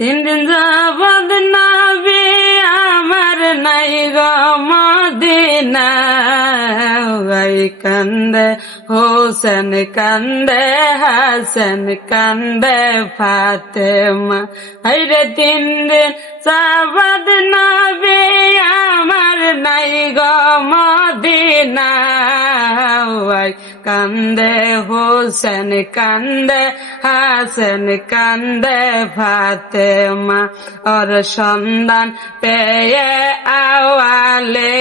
তিন দিন যাবৎ নবী আমার নাই গো মদিনা, ভাই কান্দে হোসেন কান্দে হাসান কান্দে ফাতেমা। হায়রে তিন দিন যাবৎ নবী আমার নাই গো মদিনা, ভাই কান্দে হোসেন কান্দে হাসান কান্দে ফাতেমা। ওর সন্ধান পেয়ে আওয়ালে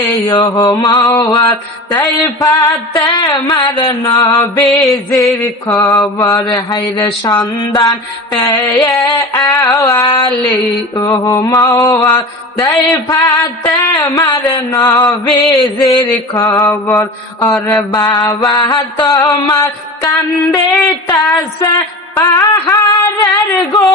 মওয়ার তাই ফাতেমার নবীজির খবর। হায়রে সন্ধান পেয়ে আওয়ালে মওয়ার তাই ফাতেমার নবীজির খবর। ওর বাবা তোমার কান্দিতাছে পাহাড়ের গো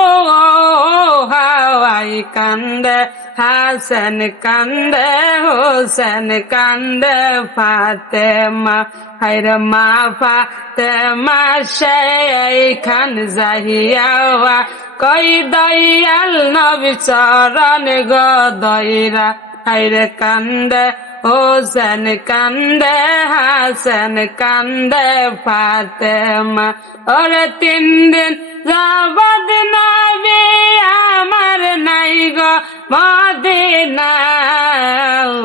হাওয়াই কান্দে হাসান কান্দে হোসেন কান্দে ফাতেমা। হায়রে মা ফাতেমা সেইখান যাহিয়া কই দয়াল নবী চরণ গো দয়রা। হায়রে কান্দে হোসেন কান্দে হাসান কান্দে ফাতেমা। ওরে তিন দিন যাবৎ নবী আমার নাই গো মদিনা,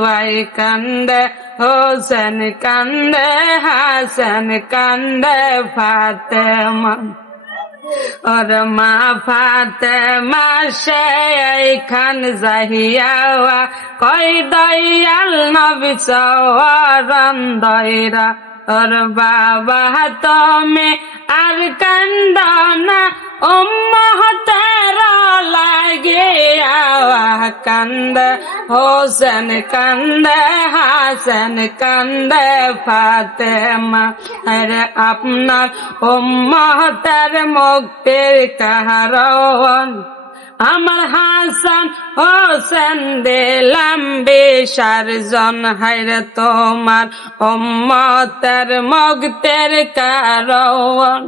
ভাই কান্দে হোসেন কান্দে হাসান কান্দে ফাতেমা। ওর মা ফাতেমা সেইখান যাহিয়া কই দয়াল নবী চরণ দয়রা। ওর বাবা তুমি আর কান্দনা উম্মতের লাগিয়া, কান্দে হোসেন কান্দে হাসান কান্দে ফাতেমা। আরে আপনার উম্মতের মুক্তির কারণ আমার হাসান হোসেন দিলাম বিসর্জন। হায়রে তোমার উম্মতের মুক্তির কারণ